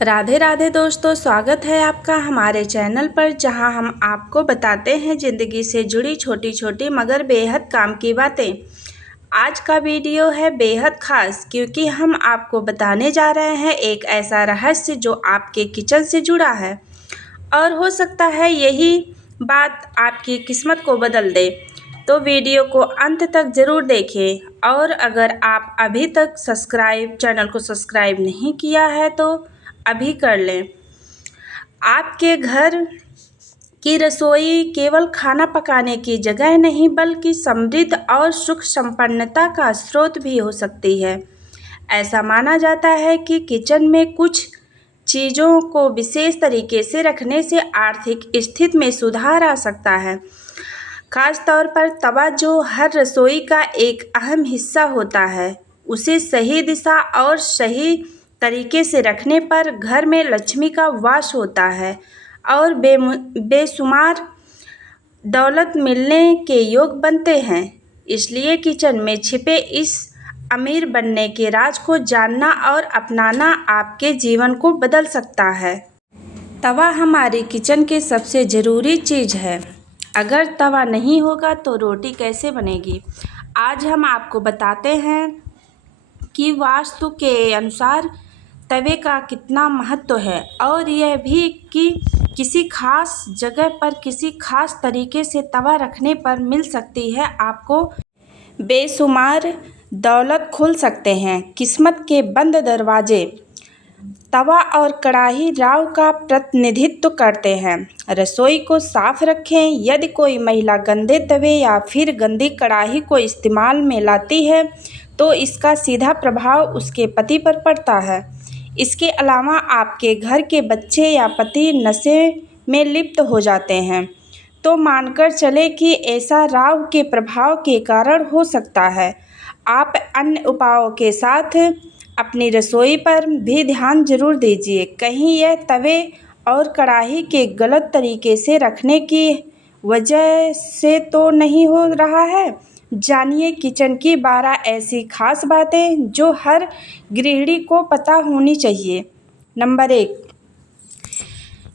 राधे राधे दोस्तों, स्वागत है आपका हमारे चैनल पर, जहां हम आपको बताते हैं ज़िंदगी से जुड़ी छोटी छोटी मगर बेहद काम की बातें। आज का वीडियो है बेहद ख़ास, क्योंकि हम आपको बताने जा रहे हैं एक ऐसा रहस्य जो आपके किचन से जुड़ा है और हो सकता है यही बात आपकी किस्मत को बदल दे। तो वीडियो को अंत तक ज़रूर देखें, और अगर आप अभी तक चैनल को सब्सक्राइब नहीं किया है तो अभी कर लें। आपके घर की रसोई केवल खाना पकाने की जगह नहीं, बल्कि समृद्ध और सुख संपन्नता का स्रोत भी हो सकती है। ऐसा माना जाता है कि किचन में कुछ चीज़ों को विशेष तरीके से रखने से आर्थिक स्थिति में सुधार आ सकता है। खास तौर पर तवा, जो हर रसोई का एक अहम हिस्सा होता है, उसे सही दिशा और सही तरीके से रखने पर घर में लक्ष्मी का वास होता है और बेशुमार दौलत मिलने के योग बनते हैं। इसलिए किचन में छिपे इस अमीर बनने के राज को जानना और अपनाना आपके जीवन को बदल सकता है। तवा हमारी किचन की सबसे ज़रूरी चीज़ है। अगर तवा नहीं होगा तो रोटी कैसे बनेगी? आज हम आपको बताते हैं कि वास्तु के अनुसार तवे का कितना महत्व है, और यह भी कि किसी खास जगह पर किसी खास तरीके से तवा रखने पर मिल सकती है आपको बेशुमार दौलत खुल सकते हैं, किस्मत के बंद दरवाजे। तवा और कढ़ाई राव का प्रतिनिधित्व करते हैं। रसोई को साफ रखें। यदि कोई महिला गंदे तवे या फिर गंदी कढ़ाई को इस्तेमाल में लाती है तो इसका सीधा प्रभाव उसके पति पर पड़ता है। इसके अलावा आपके घर के बच्चे या पति नशे में लिप्त हो जाते हैं तो मानकर चले कि ऐसा राहु के प्रभाव के कारण हो सकता है। आप अन्य उपायों के साथ अपनी रसोई पर भी ध्यान जरूर दीजिए। कहीं यह तवे और कढ़ाई के गलत तरीके से रखने की वजह से तो नहीं हो रहा है। जानिए किचन की 12 ऐसी खास बातें जो हर गृहिणी को पता होनी चाहिए। नंबर 1,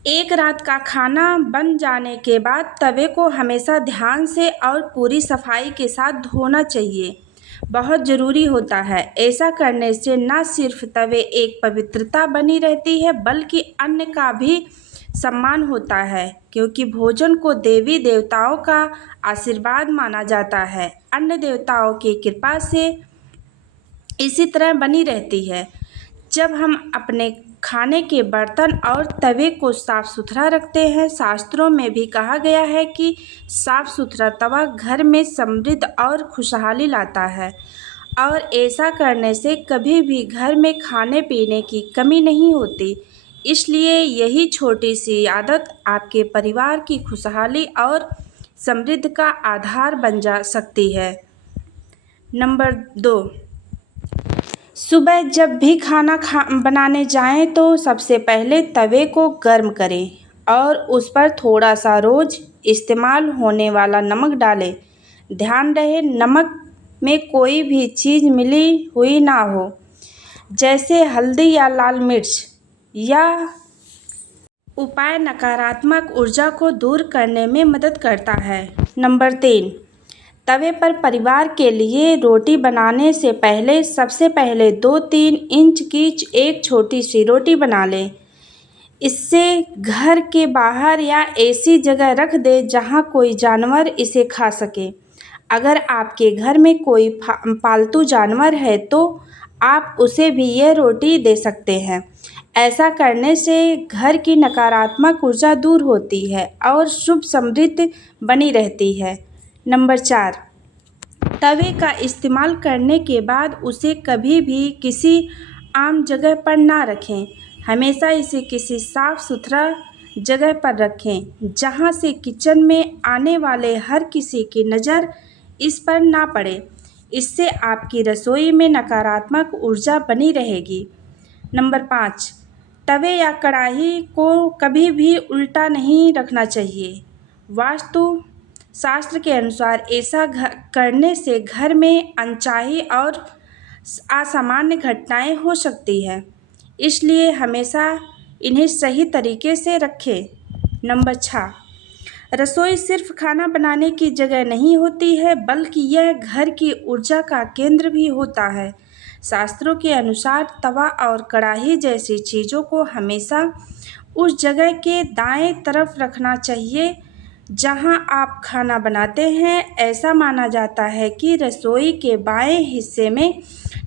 एक रात का खाना बन जाने के बाद तवे को हमेशा ध्यान से और पूरी सफाई के साथ धोना चाहिए। बहुत ज़रूरी होता है। ऐसा करने से न सिर्फ तवे एक पवित्रता बनी रहती है, बल्कि अन्य का भी सम्मान होता है, क्योंकि भोजन को देवी देवताओं का आशीर्वाद माना जाता है। अन्य देवताओं की कृपा से इसी तरह बनी रहती है। जब हम अपने खाने के बर्तन और तवे को साफ सुथरा रखते हैं, शास्त्रों में भी कहा गया है कि साफ सुथरा तवा घर में समृद्धि और खुशहाली लाता है, और ऐसा करने से कभी भी घर में खाने पीने की कमी नहीं होती। इसलिए यही छोटी सी आदत आपके परिवार की खुशहाली और समृद्धि का आधार बन जा सकती है। नंबर 2, सुबह जब भी खाना बनाने जाएं तो सबसे पहले तवे को गर्म करें और उस पर थोड़ा सा रोज़ इस्तेमाल होने वाला नमक डालें। ध्यान रहे नमक में कोई भी चीज़ मिली हुई ना हो, जैसे हल्दी या लाल मिर्च। यह उपाय नकारात्मक ऊर्जा को दूर करने में मदद करता है। नंबर 3, तवे पर परिवार के लिए रोटी बनाने से पहले सबसे पहले 2-3 इंच की एक छोटी सी रोटी बना लें। इससे घर के बाहर या ऐसी जगह रख दें जहां कोई जानवर इसे खा सके। अगर आपके घर में कोई पालतू जानवर है तो आप उसे भी यह रोटी दे सकते हैं। ऐसा करने से घर की नकारात्मक ऊर्जा दूर होती है और शुभ समृद्धि बनी रहती है। नंबर 4, तवे का इस्तेमाल करने के बाद उसे कभी भी किसी आम जगह पर ना रखें। हमेशा इसे किसी साफ सुथरा जगह पर रखें, जहां से किचन में आने वाले हर किसी की नज़र इस पर ना पड़े। इससे आपकी रसोई में नकारात्मक ऊर्जा बनी रहेगी। नंबर 5, तवे या कढ़ाई को कभी भी उल्टा नहीं रखना चाहिए। वास्तु शास्त्र के अनुसार ऐसा करने से घर में अनचाही और असामान्य घटनाएं हो सकती हैं। इसलिए हमेशा इन्हें सही तरीके से रखें। नंबर 6, रसोई सिर्फ खाना बनाने की जगह नहीं होती है, बल्कि यह घर की ऊर्जा का केंद्र भी होता है। शास्त्रों के अनुसार तवा और कढ़ाई जैसी चीज़ों को हमेशा उस जगह के दाएं तरफ रखना चाहिए जहां आप खाना बनाते हैं। ऐसा माना जाता है कि रसोई के बाएं हिस्से में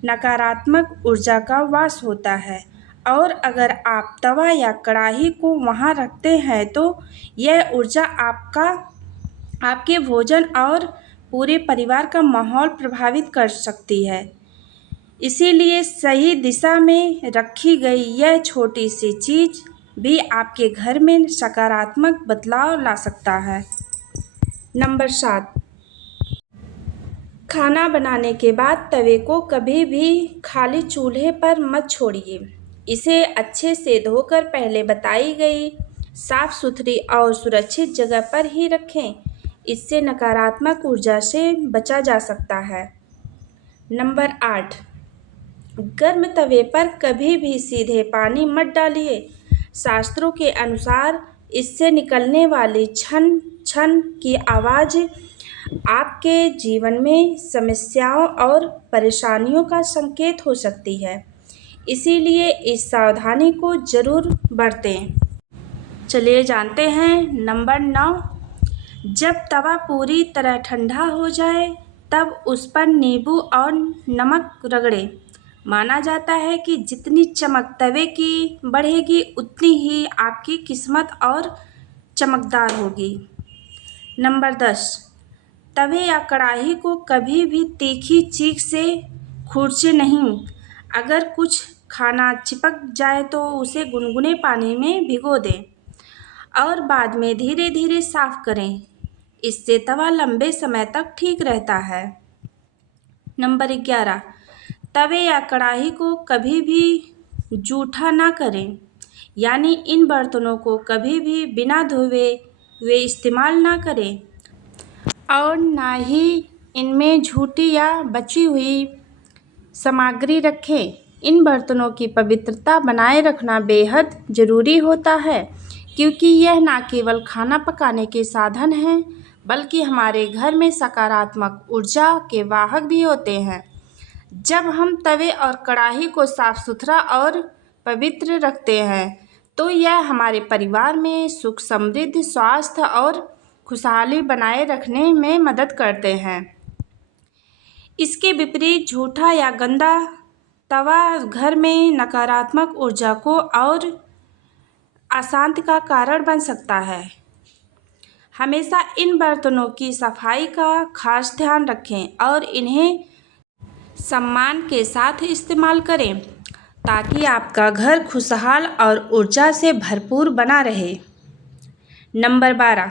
नकारात्मक ऊर्जा का वास होता है, और अगर आप तवा या कढ़ाई को वहां रखते हैं तो यह ऊर्जा आपके भोजन और पूरे परिवार का माहौल प्रभावित कर सकती है। इसीलिए सही दिशा में रखी गई यह छोटी सी चीज़ भी आपके घर में सकारात्मक बदलाव ला सकता है। नंबर 7, खाना बनाने के बाद तवे को कभी भी खाली चूल्हे पर मत छोड़िए। इसे अच्छे से धोकर पहले बताई गई साफ सुथरी और सुरक्षित जगह पर ही रखें। इससे नकारात्मक ऊर्जा से बचा जा सकता है। नंबर 8, गर्म तवे पर कभी भी सीधे पानी मत डालिए। शास्त्रों के अनुसार इससे निकलने वाली छन छन की आवाज़ आपके जीवन में समस्याओं और परेशानियों का संकेत हो सकती है। इसीलिए इस सावधानी को ज़रूर बरतें। चलिए जानते हैं नंबर 9, जब तवा पूरी तरह ठंडा हो जाए तब उस पर नींबू और नमक रगड़ें। माना जाता है कि जितनी चमक तवे की बढ़ेगी उतनी ही आपकी किस्मत और चमकदार होगी। नंबर 10, तवे या कढ़ाई को कभी भी तीखी चीख से खुरचे नहीं। अगर कुछ खाना चिपक जाए तो उसे गुनगुने पानी में भिगो दें और बाद में धीरे धीरे साफ करें। इससे तवा लंबे समय तक ठीक रहता है। नंबर 11, तवे या कढ़ाई को कभी भी जूठा ना करें, यानी इन बर्तनों को कभी भी बिना धोए हुए इस्तेमाल ना करें और ना ही इनमें झूठी या बची हुई सामग्री रखें। इन बर्तनों की पवित्रता बनाए रखना बेहद ज़रूरी होता है, क्योंकि यह न केवल खाना पकाने के साधन हैं, बल्कि हमारे घर में सकारात्मक ऊर्जा के वाहक भी होते हैं। जब हम तवे और कढ़ाई को साफ सुथरा और पवित्र रखते हैं तो यह हमारे परिवार में सुख, समृद्धि, स्वास्थ्य और खुशहाली बनाए रखने में मदद करते हैं। इसके विपरीत झूठा या गंदा तवा घर में नकारात्मक ऊर्जा को और अशांति का कारण बन सकता है। हमेशा इन बर्तनों की सफाई का खास ध्यान रखें और इन्हें सम्मान के साथ इस्तेमाल करें, ताकि आपका घर खुशहाल और ऊर्जा से भरपूर बना रहे। नंबर 12,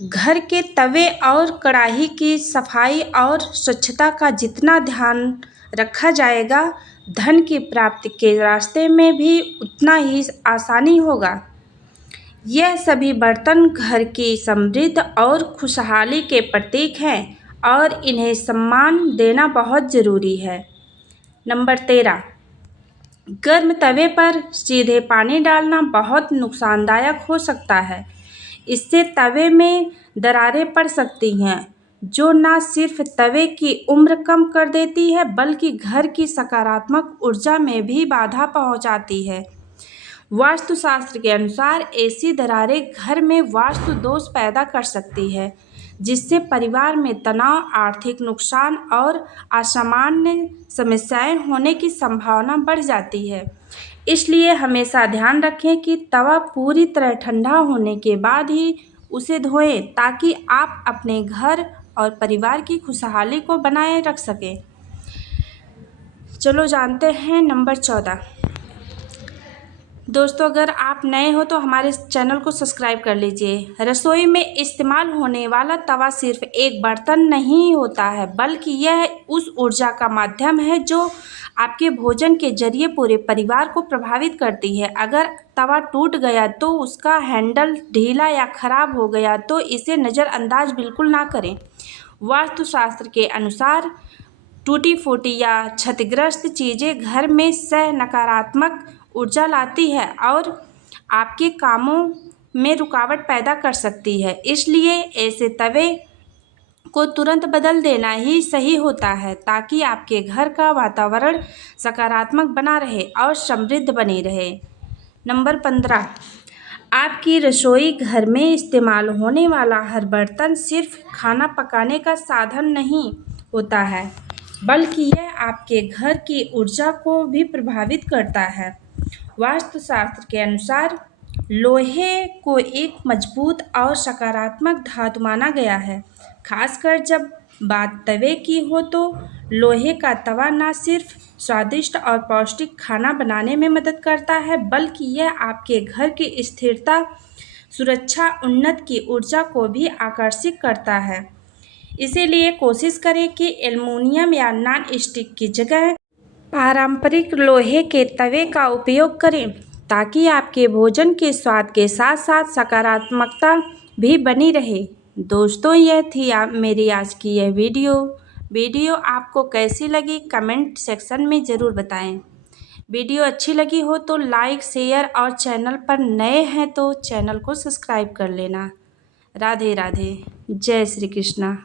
घर के तवे और कढ़ाई की सफाई और स्वच्छता का जितना ध्यान रखा जाएगा, धन की प्राप्ति के रास्ते में भी उतना ही आसानी होगा। यह सभी बर्तन घर की समृद्धि और खुशहाली के प्रतीक हैं और इन्हें सम्मान देना बहुत ज़रूरी है। नंबर 13, गर्म तवे पर सीधे पानी डालना बहुत नुकसानदायक हो सकता है। इससे तवे में दरारें पड़ सकती हैं, जो न सिर्फ तवे की उम्र कम कर देती है, बल्कि घर की सकारात्मक ऊर्जा में भी बाधा पहुंचाती है। वास्तुशास्त्र के अनुसार ऐसी दरारें घर में वास्तु दोष पैदा कर सकती है, जिससे परिवार में तनाव, आर्थिक नुकसान और असामान्य समस्याएं होने की संभावना बढ़ जाती है। इसलिए हमेशा ध्यान रखें कि तवा पूरी तरह ठंडा होने के बाद ही उसे धोएं, ताकि आप अपने घर और परिवार की खुशहाली को बनाए रख सकें। चलो जानते हैं नंबर 14। दोस्तों, अगर आप नए हो तो हमारे चैनल को सब्सक्राइब कर लीजिए। रसोई में इस्तेमाल होने वाला तवा सिर्फ एक बर्तन नहीं होता है, बल्कि यह उस ऊर्जा का माध्यम है जो आपके भोजन के जरिए पूरे परिवार को प्रभावित करती है। अगर तवा टूट गया तो उसका हैंडल ढीला या ख़राब हो गया तो इसे नज़रअंदाज बिल्कुल ना करें। वास्तुशास्त्र के अनुसार टूटी फूटी या क्षतिग्रस्त चीज़ें घर में नकारात्मक ऊर्जा लाती है और आपके कामों में रुकावट पैदा कर सकती है। इसलिए ऐसे तवे को तुरंत बदल देना ही सही होता है, ताकि आपके घर का वातावरण सकारात्मक बना रहे और समृद्ध बनी रहे। नंबर 15, आपकी रसोई घर में इस्तेमाल होने वाला हर बर्तन सिर्फ खाना पकाने का साधन नहीं होता है, बल्कि यह आपके घर की ऊर्जा को भी प्रभावित करता है। वास्तुशास्त्र के अनुसार लोहे को एक मजबूत और सकारात्मक धातु माना गया है। खासकर जब बात तवे की हो, तो लोहे का तवा न सिर्फ स्वादिष्ट और पौष्टिक खाना बनाने में मदद करता है, बल्कि यह आपके घर की स्थिरता, सुरक्षा, उन्नत की ऊर्जा को भी आकर्षित करता है। इसीलिए कोशिश करें कि एल्युमिनियम या नॉन स्टिक की जगह पारंपरिक लोहे के तवे का उपयोग करें, ताकि आपके भोजन के स्वाद के साथ साथ सकारात्मकता भी बनी रहे। दोस्तों, यह थी मेरी आज की यह वीडियो आपको कैसी लगी कमेंट सेक्शन में ज़रूर बताएं। वीडियो अच्छी लगी हो तो लाइक, शेयर और चैनल पर नए हैं तो चैनल को सब्सक्राइब कर लेना। राधे राधे। जय श्री कृष्णा।